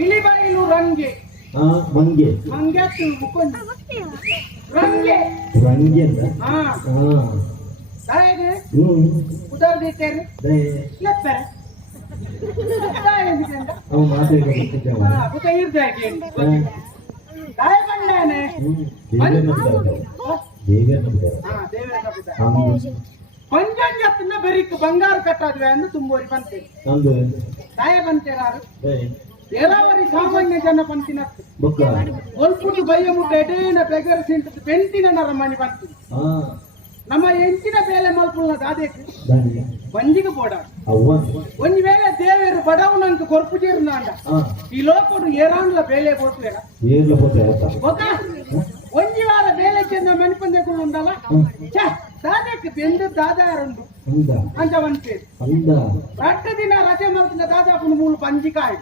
ಬಿಳಿಬೈಲು range ಮಂಗೆ ಮಂಗೆ ಮುಕ್ಕೊಂಡು range range ಅಂತ दायगे उधर देते हैं लेपर दायगे हम माते को देखते हैं हां वो तो इर जाएंगे दाय बनना है देवे न बुदा हां देवे न बुदा हम पंजन जत्न बेरिक बंगार कट्टादवे अंदु ತುಂಬೋರಿ ಬಂತೆ ನಂದು दाय ಬಂತೆರಾರು ದೈ ಏರಾವರಿ ಸಾಮಾನ್ಯ ಜನ ಪಂತಿನತ್ತು ಬೊಕ್ಕ ಒಲ್ಪುಟು ಬಯ್ಯ ಮುಟ್ಟ ಎಡೇನ ಬೆಗರ್ ಸಿಂತ ಪೆಂಟಿನ ನರಮಣಿ ಬಂತು ನಮ್ಮ ಎಂಚಿನ ಬೇಲೆ ಮಲ್ಪುಲ್ನ ದಾದೇಕು ಬಂಜಿಗೆ ಬೋಡ ಒಂಜಿ ವೇಳೆ ದೇವೇರು ಬಡವನಂತ ಕೊರ್ಪು ಜೇರ್ನಾಂಡ ಈ ಲೋಕಡು ಏರಾಂಡ್ಲ ಬೇಲೆ ಬೋಟ್ವೇರ ಬೊಕ ಒಂಜಿ ವಾರ ಬೇಲೆ ಚೆನ್ನ ಮಣಿಪಂಜೆಗಳು ಉಂಡಲ್ಲ ಛೆ ದಾದೇಕು ಬೆಂದು ದಾದಾರುಂಡು ಅಂತ ಒಂದ್ಪೇರು ರಡ್ಡು ದಿನ ರಜೆ ಮಲ್ತಿನ ದಾದಾಪುನ ಮೂಲು ಬಂಜಿಕಾಯಿ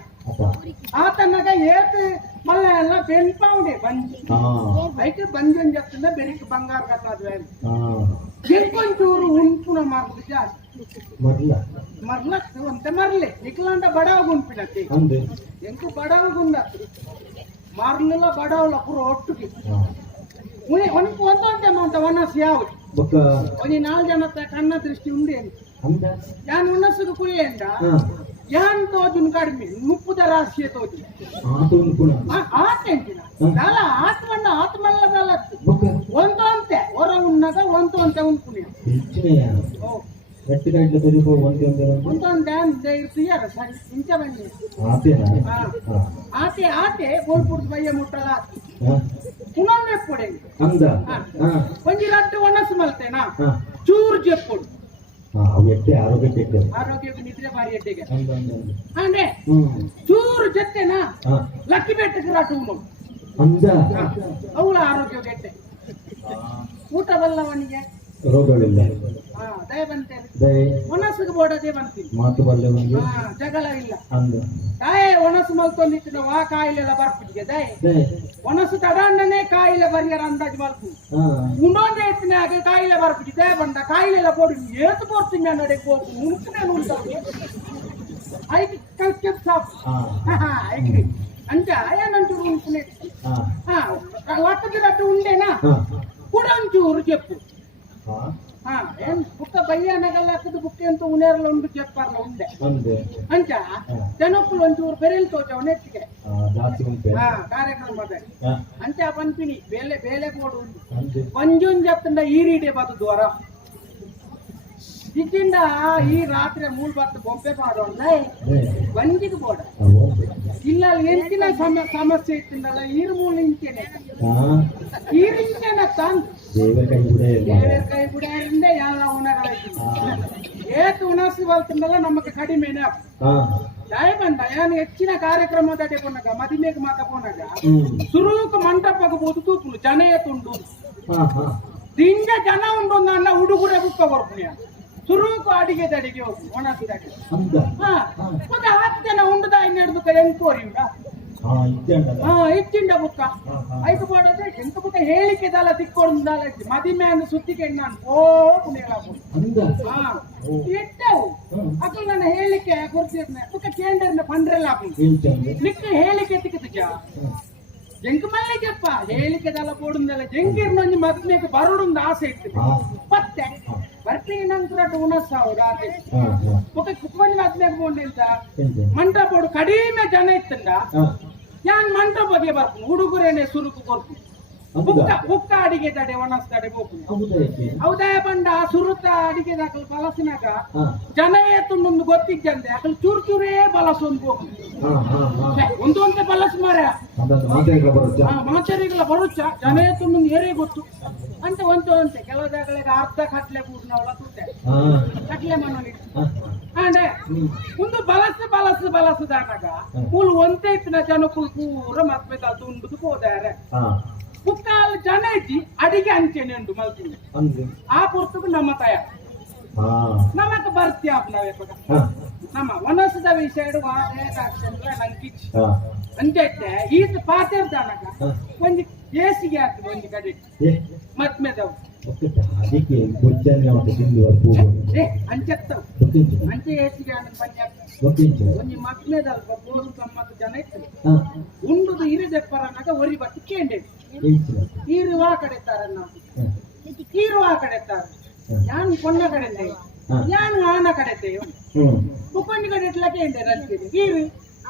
ಆತನಗ ಏತ್ ಮಲ್ಲ ಎಲ್ಲ ಬೆನ್ಪಾವುಂಡೆ ಬಂಜಿ ಐಕೆ ಬಂಜಿ ಅಂತ చెప్తుందా ಬೆರಿಕ್ ಬಂಗಾರ ಕಟ್ಟಾದ್ವೆ ಎಂಕೊಂಚೂರು ಉಂಪುನ ಮಾರ್ದು ಜಾಸ್ತಿ ಮರ್ಲ ಅಂತೆ ಮರ್ಲೆ ನಿಕ್ಲಾಂಡ ಬಡವ ಗುಂಪಿನತ್ತೆ ಎಂಕು ಬಡವ ಗುಂಡತ್ತು ಮರ್ಲ ಬಡವಲ ಪುರ ಒಟ್ಟಿಗೆ ಒನಕು ಒಂದಂತೆ ಮಾಂತ ವನಸ್ ಯಾವುದು ಒಂಜಿ 4 ಜನ ಕಣ್ಣ ದೃಷ್ಟಿ ಉಂಡೆ ಯಾನ್ ಉನ್ನಸುಗ ಕುಯ್ಯಂಡ ಯಾನ್ ತೋಜುನ್ ಕಡಿಮೆ ಮುಪ್ಪುದ ರಾಶಿಯ ತೋಜು ಆತೆಂಟಿನ ದಲ ಆತ್ಮಣ್ಣ ಆತ್ಮಲ್ಲದಲ್ಲ ಒಂದೊಂತೆ ಹೊರ ಉನ್ನಗ ಒಂದೊಂತೆ ಉನ್ಕುನೆ ಒಂದೊಂದೆ ಇರ್ತೀಯಾರ ಸರಿ ಇಂಚ ಬನ್ನಿ ಆತೆ ಆತೆ ಗೋಲ್ಪುರ್ದ ಬಯ್ಯ ಮುಟ್ಟದ ಪುನಃ ಎಪ್ಪೊಡೆ ಒಂಜಿ ರಟ್ಟು ಒಣಸು ಮಲ್ತೇನಾ ಚೂರು ಜೆಪ್ಪೊಡು ಆರೋಗ್ಯಕ್ಕೆ ನಿದ್ರೆ ಭಾರಿ ಎಡ್ಡೆಗೆ ಅಂದ್ರೆ ಚೂರು ಜೊತೆನಾ ಲಕ್ಕಿ ಬೆಟ್ಟಕ್ಕೆ ರಾಟು ಅವಳ ಆರೋಗ್ಯ ಗೆಟ್ಟೆ ಊಟ ಬಲ್ಲವನಿಗೆ ರೋಗಗಳಿಲ್ಲ ದಯ ಬಂತೇನೆ ಒಣಸಿಗೆ ಬೋಡದೆ ಬಂತೀನಿ ಮಾತು ಬಲ್ಲೆ ಜಗಳ ಇಲ್ಲ ದಯ ಒಣಸು ಮಲ್ಕೊಂಡಿತ್ತು ಆ ಕಾಯಿಲೆಲ್ಲ ಬರ್ಪಿಗೆ ದಯ ಒಣಸು ತಡಣ್ಣನೆ ಕಾಯಿಲೆ ಬರಿಯರ ಅಂದಾಜು ಮಲ್ಪು ಉಂಡೊಂದೇ ಎತ್ತಿನಾಗ ಕಾಯಿಲೆ ಬರ್ಪಿಗೆ ದಯ ಬಂದ ಕಾಯಿಲೆಲ್ಲ ಬೋಡಿ ಏತು ಬೋರ್ತೀನಿ ನಡೆ ಹೋಗು ಉಂಟು ಉಂಟು ಐದು ಕಲ್ಕೆ ಸಾಪ್ ಐದು ಅಂಚ ಏನಂಚು ಉಂಟು ಒಟ್ಟದ ರಟ್ಟು ಉಂಡೇನಾ ಕುಡಂಚೂರು చెప్పు ఏం బుక్క బయ్యానగల్ అక్కడి బుక్ ఎంత ఉనేరలో ఉండి చెప్పారు ఉండే అంచ జనప్పులు ಒಂಚೂರು ಬೆರೆಲ್ ತೋಚವ ನೆಟ್ಟಿಗೆ ಕಾರ್ಯಕ್ರಮ ಅಂಚ ಪಂಪಿನಿ ಬೇಲೆ ಬೇಲೆ ಕೋಡು ಪಂಜುನ್ చెప్తుండ ఈ ರೀಡೆ ಬದು ದ್ವಾರ ಇದ್ದಿಂದ ಈ ರಾತ್ರಿ ಮೂಲ್ ಬತ್ತು ಬೊಂಬೆ ಪಾಡು ಬಂಜಿಗೆ ಬೋಡ ಇಲ್ಲ ಎಂಚಿನ ಸಮಸ್ಯೆ ಇತ್ತಿಂದಲ್ಲ ಈರು ಮೂಲ ಇಂಚೆನೆ ಈರಿಂಚೆನ ತಂದು ದೇವರ ಕೈ ಗುಡಿಯಿಂದ ಎಲ್ಲ ಉಣಗಳಾಯ್ತು ಏತು ಉಣಸಿ ಬಲ್ತಿಂದಲ್ಲ ನಮಗೆ ಕಡಿಮೆನೆ ದಯ ಬಂದ ಯಾನು ಹೆಚ್ಚಿನ ಕಾರ್ಯಕ್ರಮದ ಕೊನಾಗ ಮದಿಮೆಗೆ ಮಾತ ಕೊನಾಗ ಸುರೂಕ ಮಂಟಪಕ್ಕೆ ಬೋದು ತೂಪುಲು ಜನ ಏತುಂಡು ದಿಂಜ ಜನ ಉಂಡು ಅನ್ನ ಹುಡುಗುರೆ ಬುಕ್ಕ ಬರ್ಪುಣ್ಯ ಸುರೂಕು ಅಡಿಗೆ ತಡಿಗೆ ಹೋಗು ಒಣಸಿದಾಗೆ ಮತ್ತೆ 10 ಜನ ಉಂಡುದ 12 ಎಂಕೋರಿ ಉಂಡ ಇಚ್ಚಿಂಡ ಬುಕ್ಕ ಐದು ಮಾಡೋದ್ರೆ ಎಂತ ಬುಕ್ಕ ಹೇಳಿಕೆದಲ್ಲ ತಿಕ್ಕೊಂಡಲ್ಲ ಮದಿಮೆ ಅಂದು ಸುತ್ತಿಗೆ ನಾನು ಇಟ್ಟವು ಅಕ್ಕಳು ನನ್ನ ಹೇಳಿಕೆ ಗುರುತಿರ್ನೆ ಬುಕ್ಕ ಕೇಂದ್ರ ಪಂಡ್ರೆಲ್ಲ ನಿಕ್ಕ ಹೇಳಿಕೆ ತಿಕ್ಕತಿಜ ಜಂಕ್ ಮಲ್ಲೆ చెప్ప ಹೇಳಿಕೆದಲ್ಲ ಪೋಡುಂದಲ್ಲ ಜಂಗಿರ್ನೊಂದು ಮದ್ಮೆಗೆ ಬರೋಡುಂದು ಆಸೆ ಇತ್ತು ಪತ್ತೆ ಬರ್ತೀನಿ ನಂತರ ಉಣಸ್ತಾವು ರಾತ್ರಿ ಬುಕ್ಕ ಕುಕ್ಕೊಂದು ಮದ್ಮೆಗೆ ಬೋಂಡಿ ಅಂತ ಮಂಟಪೋಡು ಕಡಿಮೆ ಜನ ಇತ್ತಂದ ಯಾನ್ ಮಂಟಪಗೆ ಬರ್ತೀನಿ ಹುಡುಗರೇನೆ ಸುರುಕು ಕೊರ್ಪು ಬುಕ್ಕ ಬುಕ್ಕ ಅಡಿಗೆ ತಡೆ ಒಣಸ್ತಡೆ ಬೋಪು ಹೌದಾ ಬಂಡ ಸುರುತ ಅಡಿಗೆ ದಾಖಲು ಬಲಸಿನಾಗ ಜನ ಎತ್ತೊಂದೊಂದು ಗೊತ್ತಿದ್ದಂತೆ ಅಕಲ್ ಚೂರು ಚೂರೇ ಬಲಸೊಂದು ಬೋಪು ಒಂದೊಂದೇ ಬಲಸ್ ಮಾರ ಮಾಚರಿಗಳ ಬರುಚ್ಚ ಜನ ಎತ್ತೊಂದೊಂದು ಏರೇ ಗೊತ್ತು ಅಂತ ಒಂತೆ ಕೆಲವು ಜಾಗಗಳಿಗೆ ಅರ್ಧ ಕಟ್ಲೆ ಕೂಡ ನಾವು ತುಟ್ಟೆ ಕಟ್ಲೆ ಮನೋಲಿ ಅಂದ್ರೆ ಒಂದು ಬಲಸದಾನಾಗ ಪೂಲ್ ಒಂದೇ ಇತ್ತಿನ ಜನಕ್ಕೂ ಪೂರ ಮತ್ಮೆ ತಲ್ತು ಉಂಡುದು ಹೋದಾರೆ ಮುಕ್ಕಾಲು ಜನ ಐತಿ ಅಡಿಗೆ ಅಂಚೆನೆ ಉಂಟು ಮಲ್ತೀನಿ ಆ ಪುರ್ತಕು ನಮ್ಮ ತಯಾರು ನಮಕ್ ಬರ್ತೀಯ ನಾವೇ ನಮ್ಮ ಒನಸದ ವಿಷಯ ನಂಕಿಚ್ ಅಂಚೈತೆ ಈತ ಪಾತಿರ್ದಾನಾಗ ಒಂದು ಏಸಿಗೆ ಆಗ್ತದೆ ಒಂದು ಕಡೆ ಮತ್ಮೆದವು ಅದಕ್ಕೆ ಬೊಚ್ಚನ್ನೇ ಒಂದು ತಿಂದು ಹೋಗುದು ಏ ಅಂಚೆತ್ತಾವ್ ಗೊತ್ತಿಂಚು ಅಂಚೆ ಹೆಚ್ಚಿಗೆ ಪಂಚಾಯತ್ ಗೊತ್ತಿಂಚು ಒಂಜಿ ಮಕ್ಳೆದಲ್ಪ ಗೋರು ಗಮ್ಮತ್ತು ಜನ ಇತ್ತು ಹಾ ಉಂಡುದು ಇರಿದೆಪ್ಪರನಾಗ ಒರಿ ಬತ್ತು ಕೇಂಡೆ ಹೇಳ್ತೀನಿ ಈರುವ ಕಡೆತಾರೆ ನಾವು ಈರುವ ಕಡೆತಾರೆ ಯಾನು ಕೊನ್ನ ಕಡೆತೆ ಯಾನು ಆನ ಕಡೆತೆ ಉಪ್ಪಂಡಿ ಕಡೆ ಇಟ್ಲ ಕೇಂಡೆ ರಂಜಿದೆ ಈರು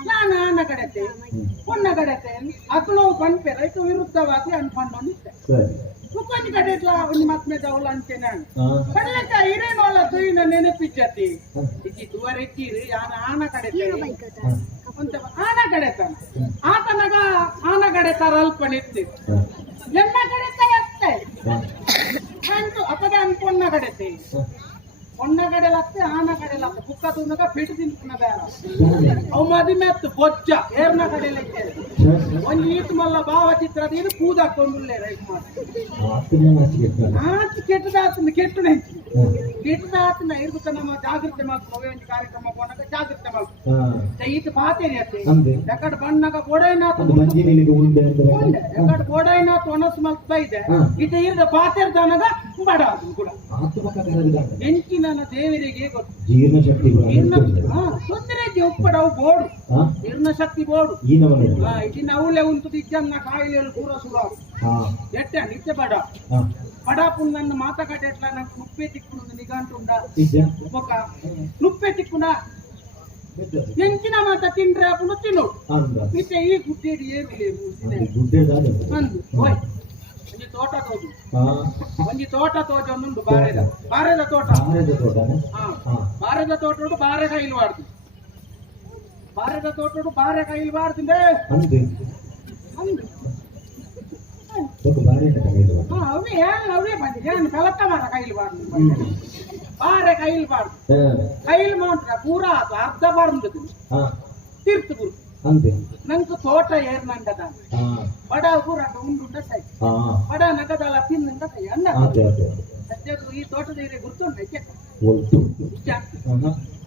ನಾನು ಆನ ಕಡೆತೆ ಕೊನ್ನ ಕಡೆತೆ ಅಕ್ಳು ಪಂಪೆ ರೈತ ವಿರುದ್ಧವಾಗಿ ಅನ್ಕೊಂಡೊಂದಿದ್ದೆ ಸರಿ ಉಪ್ಪಂಡಿ ಕಡೆ ಇಟ್ಲ ಒಂದು ಮತ್ಮೆ ದವಲ ಅಂತೇನೆ ಕಡಲೆಕ ಇರೇನೋಳ ತುಯಿನ ನೆನಪಿಚ್ಚತಿ ಇಕ್ಕಿ ತುವರೆಕ್ಕಿರಿ ಯಾನ ಆನ ಕಡೆತೆ ಅಂತ ಆನ ಕಡೆತಾನ ಆತನಗ ಆನ ಕಡೆತಾರ ಅಲ್ಪ ನಿಂತಿ ಎನ್ನ ಕಡೆತ ಅಷ್ಟೇ ಅಂಟು ಅಪದ ಅನ್ಕೊಂಡ ಕಡೆತೆ ಕೊನ್ನ ಕಡೆಲತ್ತೆ ಆನ ಕಡೆಲತ್ತೆ ಕುಕ್ಕ ತುನಗ ಪಿಟ್ಟು ತಿನ್ಪುನ ಬೇಡ ಅವು ಮದಿ ಮೆತ್ತು ಬೊಚ್ಚ ಏರ್ನ ಕಡೆಲಕ್ಕೆ ಒಂದು ಈಟ್ ಮಲ್ಲ ಭಾವಚಿತ್ರದ ಇದು ಕೂದಾಕೊಂಡುಳ್ಳೆ ರೈಟ್ ಮಾಡಿ ಆಚೆ ಕೆಟ್ಟದಾತನ ಕೆಟ್ಟು ನೆಂಚು ಕೆಟ್ಟದಾತನ ಇರ್ಬೇಕು ನಮ್ಮ ಜಾಗೃತಿ ಮಾಡ್ಕೊ ಒಂದು ಕಾರ್ಯಕ್ರಮ ಕೊಂಡಾಗ ಜಾಗೃತಿ ಮಾಡ್ಕೊ ಈತ ಪಾತೇರಿ ಅತ್ತೆ ಎಕಡೆ ಬಣ್ಣಗ ಬೋಡೈನಾಥ ಎಕಡೆ ಬೋಡೈನಾಥ ಒಣಸ್ ಮಲ್ತ ಇದೆ ಈತ ಇರ್ದ ಪಾತೇರ್ ತನಗ ಬಡ ಅದು ಕೂಡ ಎಂಚಿನ ದೇವರಿಗೆ ಗೊತ್ತು ಜೀರ್ಣ ಶಕ್ತಿ ತೊಂದರೆ ಒಪ್ಪಡವು ಬೋಡು ಜೀರ್ಣ ಶಕ್ತಿ ಬೋಡು ಇಟ್ಟಿನ ಅವಳೆ ಉಂಟು ಇಜ್ಜನ್ನ ಕಾಯಿಲೆ ಪೂರ ಸುರ ಎಟ್ಟೆ ನಿತ್ಯ ಬಡ ಬಡಾಪು ನನ್ನ ಮಾತುಕತೆ ಎಟ್ಲ ನಂಗೆ ನುಪ್ಪೆ ತಿಕ್ಕು ನಿಗಂಟುಂಡ ಒಬ್ಬಕ ನುಪ್ಪೆ ತಿಕ್ಕುಂಡ ಎಂಚಿನ ಮಾತ ತಿಂಡ್ರೆ ಅಪ್ಪನು ತಿನ್ನೋಡು ಮತ್ತೆ ಈ ಗುಡ್ಡೇಡಿ ಅಂದು ಹೋಯ್ ಒಂಜಿ ತೋಟ ತೋಜು ಒಂಜಿ ತೋಟ ತೋಜು ಒಂದುಂಡು ಬಾರೆದ ತೋಟ ಬಾರೆದ ತೋಟ ಬಾರೆ ಕೈಲಿ ಬಾರ್ದು ಬಾರೆದ ತೋಟ ಬಾರೆ ಕೈಲಿ ಬಾರ್ದಿಂದೆ ಅಂದು ಅವೇ ಅವೇ ಬಂದಿದೆ ಏನು ಕಲತ್ತ ಮಾರ ಕೈಲಿ ಬಾರ್ದು ಬಾರೆ ಕೈಲಿ ಬಾರ್ದು ಕೈಲಿ ಮಾಡ್ರ ಪೂರಾ ಅದು ಅರ್ಧ ಬಾರ್ದು ತೀರ್ತು ಗುರು ನಂಗೆ ತೋಟ ಏರ್ನಂಗದ ಬಡ ಪೂರ ಉಂಡುಂಡ ಸೈ ಬಡ ನಗದಲ್ಲ ತಿನ್ನಂಗ ಸೈ ಅನ್ನ ಸದ್ಯಕ್ಕೂ ಈ ತೋಟದ ಏರಿಯ ಗುರ್ತುಂಡ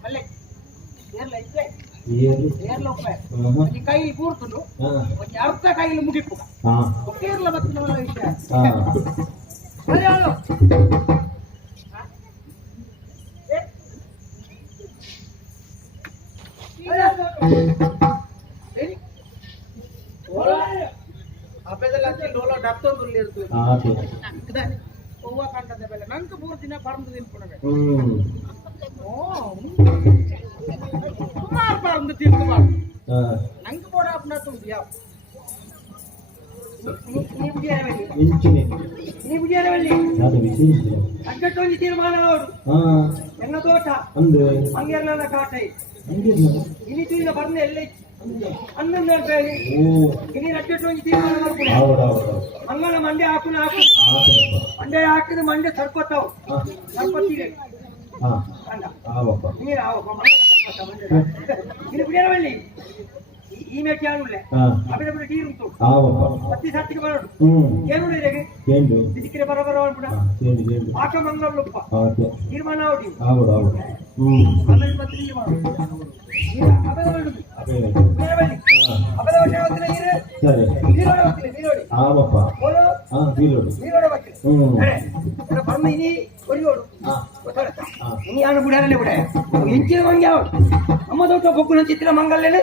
ಅಲ್ಲೇ ಏರ್ಲ ಇದ್ದೆ ಏರ್ಲ ಉಪ್ಪಾಯ ಕೈಲಿ ಕೂರ್ತುಂಡು ಒಂದು ಅರ್ಧ ಕೈಲಿ ಮುಗಿಪು ಕೇರಳ ಬತ್ತಿನ ವಿಷಯ ಹಬ್ಬದಲ್ಲಿ ಹಚ್ಚಿ ಲೋಲೋ ಡಬ್ತೊಂದು ಇರ್ತದೆ ಹೂವ ಕಂಡದ ಬೆಲೆ ನಂಗೆ 3 ದಿನ ಬರಂದು ತಿನ್ಕೊಡಬೇಕು ಸುಮಾರು ಬರಂದು ತಿನ್ಕೋಬಾರ್ದು ನಂಗೆ ಬೋಡ ಅಪ್ನ ತುಂಬ ಯಾವ ಅಗ್ಗಟ್ಟೊಂದು ತೀರ್ಮಾನ ಅವರು ಎನ್ನ ತೋಟ ಹಂಗೆಲ್ಲ ಕಾಟೈ ಇನಿ ತೀರ ಬರ್ನೆ ಎಲ್ಲ ಹನ್ನೊಂದು ರೂಪಾಯಿ ಇನಿ ಅಗ್ಗಟ್ಟೊಂದು ತೀರ್ಮಾನ ಮಾಡ್ಕೊಂಡು ಹಂಗನ ಮಂಡೆ ಹಾಕು ಮಂಡೆ ಹಾಕಿದ್ರೆ ಮಂಡೆ ಸರ್ಕೋತಾವ್ ಸರ್ಕೋತೀರಿ ನೀರು ಇದು ಬಿಡಿಯರವಲ್ಲಿ ಈ ಮೇಟಿ ಆಡುಳ್ಳೆ ಅಬೆ ಬಿಡ ಟೀರ್ ಉಂಟು ಪ್ರತಿ ಸತ್ತಿಗೆ ಬರೋಡು ಏನು ಇದಕ್ಕೆ ಬರೋಬರ ಬಿಡ ಆಕ ಮಂಗಳಪ್ಪ ತೀರ್ಮಾನ ಆಡಿ ಆಮೇಲೆ ಪತ್ರಿಕೆ ಮಾಡು ಅಬೆ ಹೆಚ್ಚಿನ ಮಂಗೆ ಅಮ್ಮ ದೊಡ್ಡ ಬೊಗ್ಗುನ ಚಿತ್ರ ಮಂಗಲ್ಲೇನೆ